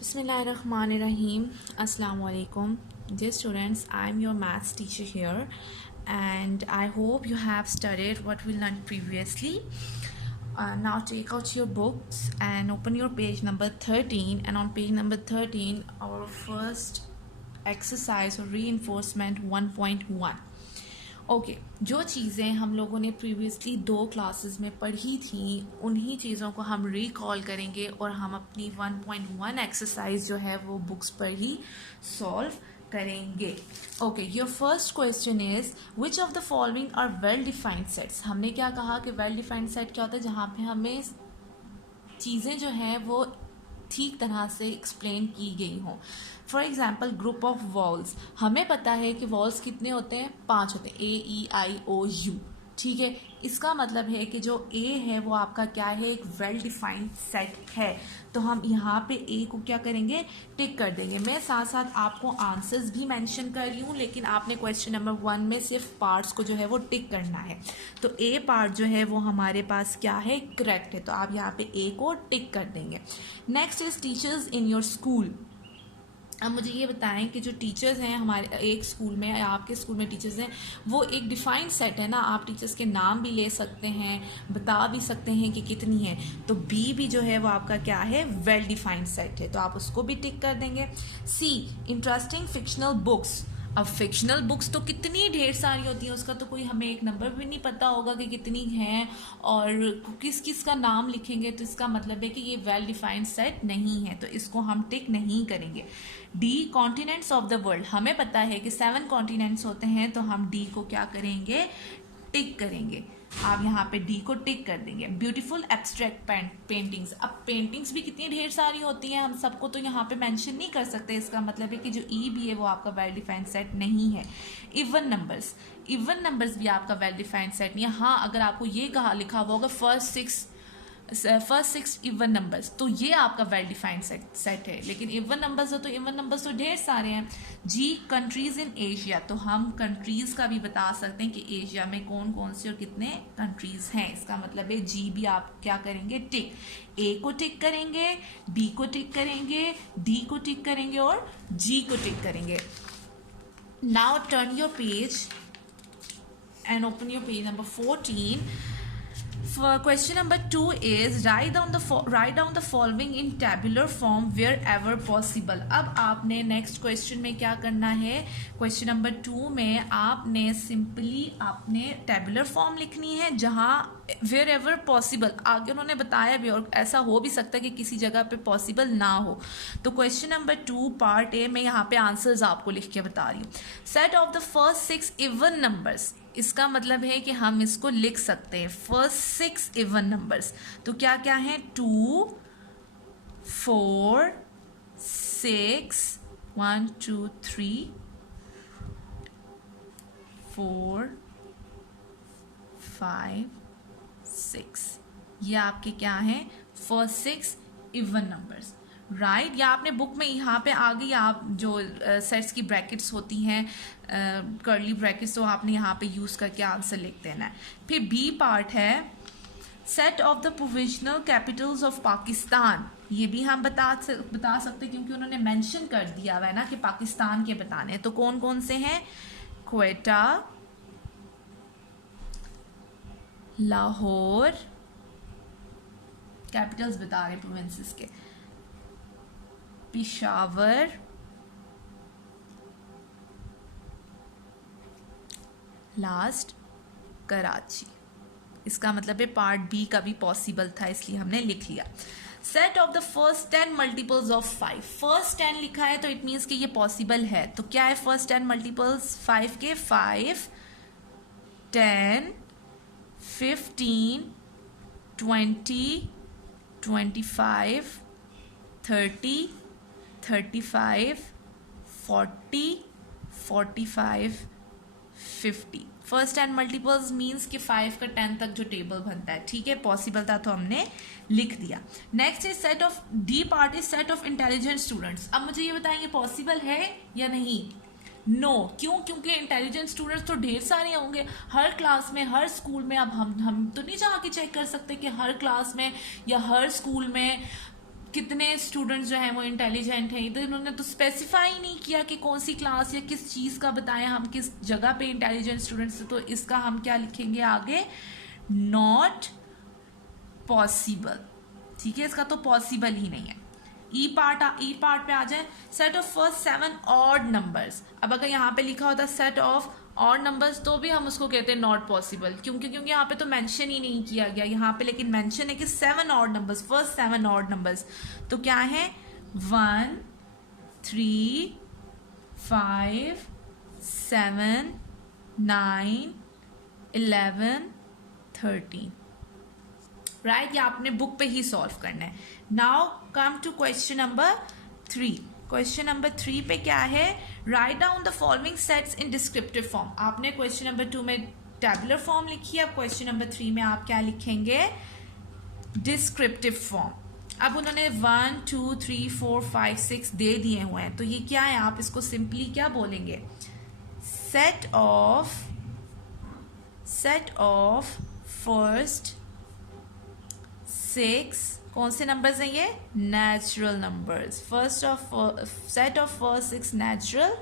Bismillahirrahmanirrahim. Assalamu alaikum. Dear students, I am your maths teacher here and I hope you have studied what we learned previously. Now take out your books and open your page number 13, and on page number 13 our first exercise or reinforcement 1.1. Okay जो चीज़ें हम लोगों ने previously 2 classes में पढ़ी थी उन्हीं चीज़ों को हम रिकॉल करेंगे और हम अपनी 1.1 एक्सरसाइज जो है वो बुक्स पर ही सॉल्व करेंगे. Okay, your first question is which of the following are well defined sets. हमने क्या कहा कि वेल डिफाइंड सेट क्या होता है, जहाँ पे हमें चीज़ें जो हैं वो ठीक तरह से एक्सप्लेन की गई हों. For example group of walls, हमें पता है कि वॉल्स कितने होते हैं, 5 होते हैं, AEIOU. ठीक है, इसका मतलब है कि जो A है वो आपका क्या है, एक वेल डिफाइंड सेट है. तो हम यहाँ पे A को क्या करेंगे, टिक कर देंगे. मैं साथ साथ आपको आंसर्स भी मेंशन कर रही हूँ, लेकिन आपने क्वेश्चन नंबर 1 में सिर्फ पार्ट्स को जो है वो टिक करना है. तो A पार्ट जो है वो हमारे पास क्या है, करेक्ट है. तो आप यहाँ पे A को टिक कर देंगे. Next is teachers in your school. अब मुझे ये बताएं कि जो टीचर्स हैं हमारे एक स्कूल में या आपके स्कूल में टीचर्स हैं वो एक डिफाइंड सेट है ना. आप टीचर्स के नाम भी ले सकते हैं, बता भी सकते हैं कि कितनी है. तो बी भी जो है वो आपका क्या है, वेल डिफाइंड सेट है. तो आप उसको भी टिक कर देंगे. सी, इंटरेस्टिंग फिक्शनल बुक्स. अब फिक्शनल बुक्स तो कितनी ढेर सारी होती हैं, उसका तो कोई हमें एक नंबर भी नहीं पता होगा कि कितनी हैं और किस किस का नाम लिखेंगे. तो इसका मतलब है कि ये वेल डिफाइंड सेट नहीं है, तो इसको हम टिक नहीं करेंगे. D, continents of the world. हमें पता है कि 7 कॉन्टिनेंट्स होते हैं, तो हम डी को क्या करेंगे, टिक करेंगे. आप यहाँ पे डी को टिक कर देंगे. Beautiful abstract paintings. अब पेंटिंग्स भी कितनी ढेर सारी होती हैं, हम सबको तो यहाँ पे मेंशन नहीं कर सकते. इसका मतलब है कि जो ई भी है वो आपका वेल डिफाइंड सेट नहीं है. इवन नंबर्स, इवन नंबर्स भी आपका वेल डिफाइंड सेट नहीं है. हाँ, अगर आपको ये कहा लिखा हुआ होगा फर्स्ट सिक्स इवन नंबर्स, तो ये आपका वेल डिफाइंड सेट है. लेकिन इवन नंबर्स हो तो इवन नंबर्स तो ढेर सारे हैं. जी, कंट्रीज इन एशिया. तो हम कंट्रीज का भी बता सकते हैं कि एशिया में कौन कौन से और कितने कंट्रीज हैं. इसका मतलब है जी भी आप क्या करेंगे, टिक. ए को टिक करेंगे, बी को टिक करेंगे, डी को टिक करेंगे और जी को टिक करेंगे. Now turn your page and open your page number 14. For question number 2 is write down the following in tabular form wherever possible. अब आपने नेक्स्ट क्वेश्चन में क्या करना है, क्वेश्चन नंबर 2 में आपने सिंपली आपने टेबुलर फॉर्म लिखनी है, जहाँ wherever possible आगे उन्होंने बताया भी, और ऐसा हो भी सकता है कि किसी जगह पे पॉसिबल ना हो. तो क्वेश्चन नंबर 2 पार्ट ए में यहाँ पे आंसर्स आपको लिख के बता रही हूँ. Set of the first 6 even numbers. इसका मतलब है कि हम इसको लिख सकते हैं फर्स्ट 6 इवन नंबर्स. तो क्या क्या है, 2 4 6 1 2 3 4 5 6. ये आपके क्या हैं, फर्स्ट 6 इवन नंबर्स. राइट, या आपने बुक में यहाँ पे आ गई आप जो सेट्स की ब्रैकेट्स होती हैं, कर्ली ब्रैकेट्स, तो आपने यहाँ पे यूज़ करके आंसर लिख देना है. फिर बी पार्ट है set of the provisional Capitals of Pakistan. ये भी हम बता सकते हैं क्योंकि उन्होंने मेंशन कर दिया हुआ है ना कि पाकिस्तान के बताने हैं. तो कौन कौन से हैं, क्वेटा, लाहौर, कैपिटल्स बता रहे हैं प्रोविंसेस के, पिशावर, लास्ट कराची. इसका मतलब है पार्ट बी का भी पॉसिबल था, इसलिए हमने लिख लिया. Set of the first 10 multiples of 5. First 10 लिखा है तो इट मीन्स कि ये पॉसिबल है. तो क्या है फर्स्ट 10 मल्टीपल्स 5 के, 5 10 15 20 25 30 35 40 45 50. फर्स्ट 10 मल्टीपल्स मीन्स कि 5 का 10 तक जो टेबल बनता है. ठीक है, पॉसिबल था तो हमने लिख दिया. Next is set of, D part is set of intelligent students. अब मुझे ये बताएंगे पॉसिबल है या नहीं. नो. क्यों? क्योंकि इंटेलिजेंट स्टूडेंट्स तो ढेर सारे होंगे हर क्लास में, हर स्कूल में. अब हम तो नहीं जा के चेक कर सकते कि हर क्लास में या हर स्कूल में कितने स्टूडेंट्स जो हैं वो इंटेलिजेंट हैं, इधर इन्होंने तो स्पेसिफाई ही नहीं किया कि कौन सी क्लास या किस चीज़ का बताया, हम किस जगह पे इंटेलिजेंट स्टूडेंट्स, तो इसका हम क्या लिखेंगे आगे, नॉट पॉसिबल। ठीक है, इसका तो पॉसिबल ही नहीं है। ई पार्ट पे आ जाए, set of first 7 odd numbers. अब अगर यहाँ पे लिखा होता सेट ऑफ ऑड नंबर्स तो भी हम उसको कहते हैं नॉट पॉसिबल, क्योंकि यहाँ पे तो मेंशन ही नहीं किया गया यहाँ पे, लेकिन मेंशन है कि 7 odd numbers, first 7 odd numbers. तो क्या है, 1 3 5 7 9 11 13, राइट। ये आपने बुक पे ही सॉल्व करना है। Now come to question number 3। Question number 3 पे क्या है, write down the following sets in descriptive form. आपने क्वेश्चन नंबर 2 में टैबुलर फॉर्म लिखी है, अब क्वेश्चन नंबर 3 में आप क्या लिखेंगे, डिस्क्रिप्टिव फॉर्म। अब उन्होंने 1 2 3 4 5 6 दे दिए हुए हैं, तो ये क्या है, आप इसको सिंपली क्या बोलेंगे, सेट ऑफ फर्स्ट 6, कौन से नंबर्स हैं ये, natural numbers, set of first 6 natural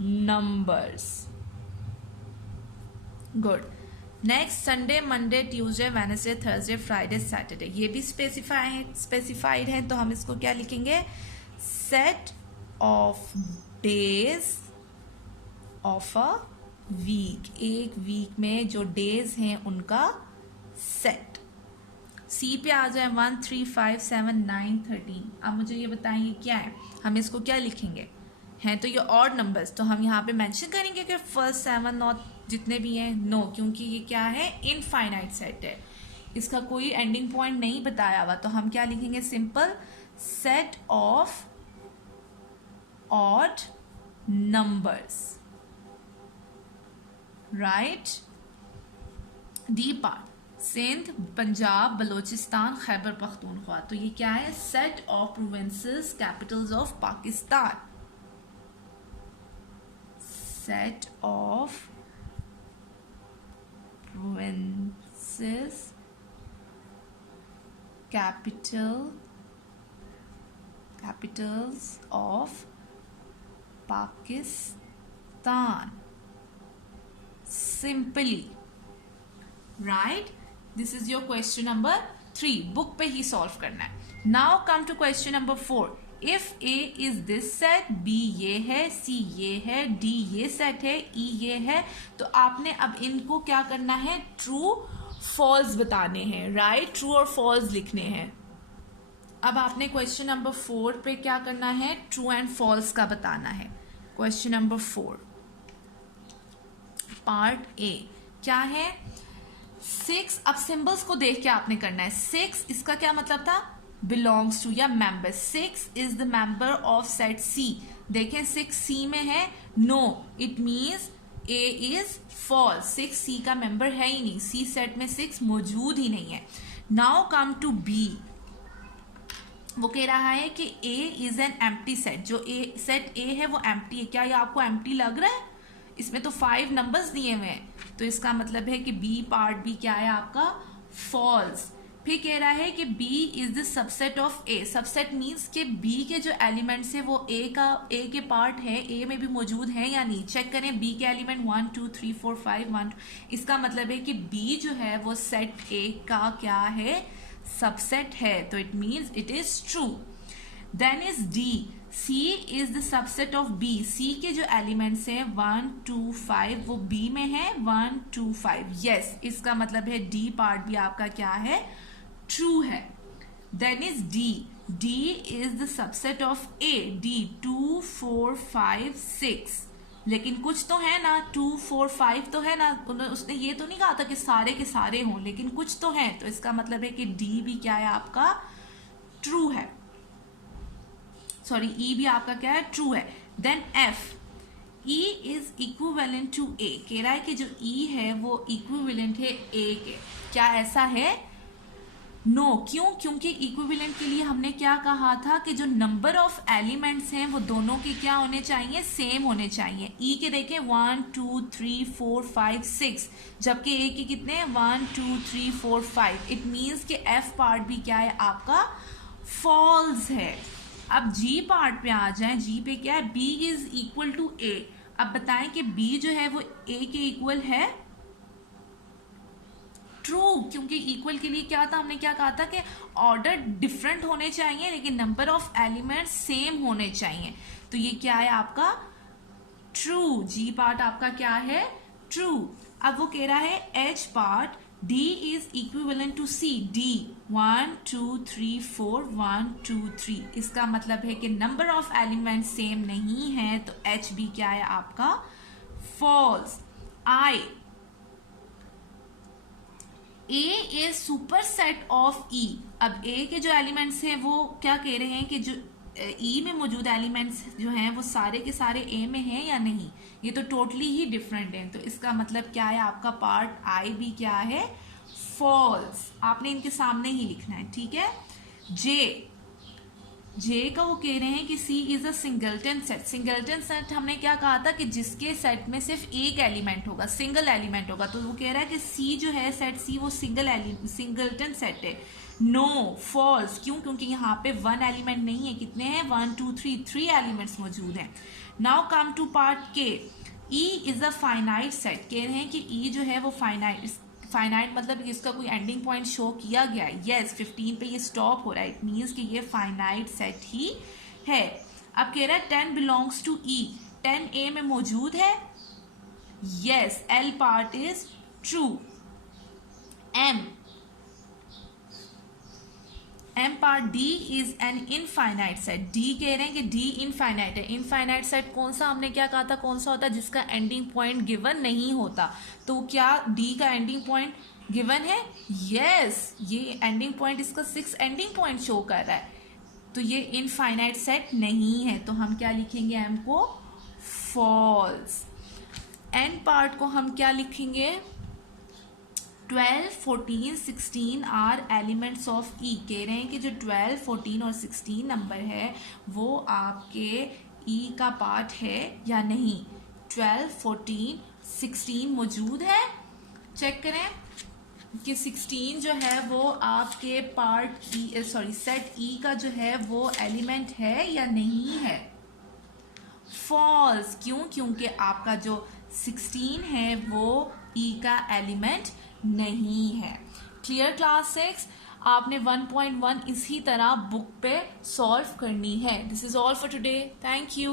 numbers. Good. Next, Sunday Monday Tuesday Wednesday Thursday Friday Saturday, ये भी स्पेसिफाइड है, तो हम इसको क्या लिखेंगे, set of days of a week, एक वीक में जो डेज हैं उनका सेट। सी पे आ जाए 1 3 5 7 9 13। अब मुझे ये बताएंगे क्या है, हम इसको क्या लिखेंगे, हैं तो ये ऑड नंबर्स, तो हम यहाँ पे मेंशन करेंगे कि फर्स्ट 7 नॉट जितने भी हैं, नो, क्योंकि ये क्या है, इनफाइनाइट सेट है, इसका कोई एंडिंग पॉइंट नहीं बताया हुआ, तो हम क्या लिखेंगे, simple set of odd numbers, right. D part, Sindh Punjab Balochistan Khyber Pakhtunkhwa, तो ये क्या है, set of provinces capitals of Pakistan, set of provinces capitals of Pakistan, simply, right. This is your question number 3, book पे ही सॉल्व करना है। Now come to question number 4। If A is this set, B ये है, सी ये है, डी ये set है, ई ये है, तो आपने अब इनको क्या करना है, ट्रू फॉल्स बताने हैं, राइट, ट्रू और फॉल्स लिखने हैं। अब आपने क्वेश्चन नंबर 4 पे क्या करना है, ट्रू एंड फॉल्स का बताना है। क्वेश्चन नंबर 4 पार्ट ए क्या है, 6, अब सिंबल्स को देख के आपने करना है। 6 इसका क्या मतलब था, बिलोंग्स टू या member, 6 is the member of set C. देखें 6 सी में है, no, it means A is false, 6 C का मेंबर है ही नहीं, सी सेट में 6 मौजूद ही नहीं है। नाउ कम टू बी, वो कह रहा है कि ए इज एन एम्प्टी सेट, जो सेट ए है वो एम्प्टी है। क्या ये आपको एम्प्टी लग रहा है, इसमें तो 5 नंबर्स दिए हुए हैं, तो इसका मतलब है कि बी पार्ट भी क्या है आपका, फॉल्स। फिर कह रहा है कि B is the subset of A। Subset means कि B के जो एलिमेंट्स है वो A के पार्ट है, A में भी मौजूद है या नहीं। चेक करें B के एलिमेंट 1 2 3 4 5 1, इसका मतलब है कि B जो है वो सेट A का क्या है, सबसेट है, तो it means it is true. Then is D, C is the subset of B। C के जो एलिमेंट्स हैं 1 2 5 वो B में है, 1 2 5, यस, इसका मतलब है D पार्ट भी आपका क्या है, ट्रू है। Then is D is the subset of A। D 2 4 5 6, लेकिन कुछ तो है ना, 2 4 5 तो है ना, उसने ये तो नहीं कहा था कि सारे के सारे हों, लेकिन कुछ तो है, तो इसका मतलब है कि D भी क्या है आपका, ट्रू है, सॉरी E भी आपका क्या है, ट्रू है। Then F, E is equivalent to A। कह रहा है कि जो E है वो इक्विवेलेंट है A के, क्या ऐसा है, नो, क्यों, क्योंकि इक्विवेलेंट के लिए हमने क्या कहा था कि जो नंबर ऑफ एलिमेंट्स हैं वो दोनों के क्या होने चाहिए, सेम होने चाहिए। ई के देखें 1 2 3 4 5 6, जबकि ए के कितने 1 2 3 4 5, इट मीन्स कि एफ पार्ट भी क्या है आपका, फॉल्स है। अब जी पार्ट पे आ जाए, जी पे क्या है, बी इज इक्वल टू ए। अब बताएं कि बी जो है वो ए के इक्वल है, ट्रू, क्योंकि इक्वल के लिए क्या था, हमने क्या कहा था कि ऑर्डर डिफरेंट होने चाहिए लेकिन नंबर ऑफ एलिमेंट्स सेम होने चाहिए। तो ये क्या है आपका ट्रू, जी पार्ट आपका क्या है ट्रू। अब वो कह रहा है H part D is equivalent to C, D 1 2 3 4 1 2 3, इसका मतलब है कि नंबर ऑफ एलिमेंट सेम नहीं है, तो H भी क्या है आपका false. I A is superset of E। अब A के जो एलिमेंट्स हैं वो क्या कह रहे हैं कि जो E में मौजूद एलिमेंट्स जो हैं वो सारे के सारे A में हैं या नहीं, ये तो टोटली ही डिफरेंट है। तो इसका मतलब क्या है आपका पार्ट I भी क्या है फॉल्स। आपने इनके सामने ही लिखना है, ठीक है। जे का वो कह रहे हैं कि C is a singleton set. Singleton set हमने क्या कहा था कि जिसके सेट में सिर्फ एक एलिमेंट होगा, सिंगल एलिमेंट होगा, तो वो कह रहा है कि सी जो है सेट सी वो सिंगलटन सेट है। नो फॉल्स, क्यों, क्योंकि यहाँ पे वन एलिमेंट नहीं है, कितने हैं 1 2 3 3 एलिमेंट्स मौजूद हैं। नाउ कम टू पार्ट के, E is a finite set. कह रहे हैं कि ई जो है वो फाइनाइट मतलब कि इसका कोई एंडिंग पॉइंट शो किया गया है। यस 15 पे ये स्टॉप हो रहा है, इट मीन्स कि ये फाइनाइट सेट ही है। अब कह रहा है 10 बिलोंग्स टू ई, 10 ए में मौजूद है। Yes L part is true. M part D is an infinite set. D कह रहे हैं कि डी इनफाइनाइट है। इनफाइनाइट सेट कौन सा, हमने क्या कहा था कौन सा होता है, जिसका एंडिंग पॉइंट गिवन नहीं होता। तो क्या डी का एंडिंग पॉइंट गिवन है? यस ये एंडिंग पॉइंट इसका 6 एंडिंग पॉइंट शो कर रहा है, तो ये इनफाइनाइट सेट नहीं है। तो हम क्या लिखेंगे, एम को फॉल्स। एन पार्ट को हम क्या लिखेंगे, 12 14 16 आर एलिमेंट्स ऑफ ई। कह रहे हैं कि जो 12 14 और 16 नंबर है वो आपके ई का पार्ट है या नहीं। 12 14 16 मौजूद है, चेक करें कि 16 जो है वो आपके पार्ट ई सेट ई का जो है वो एलिमेंट है या नहीं है। फॉल्स, क्यों, क्योंकि आपका जो 16 है वो ई का एलिमेंट नहीं है। क्लियर क्लास 6, आपने 1.1 इसी तरह बुक पे सॉल्व करनी है। This is all for today, thank you.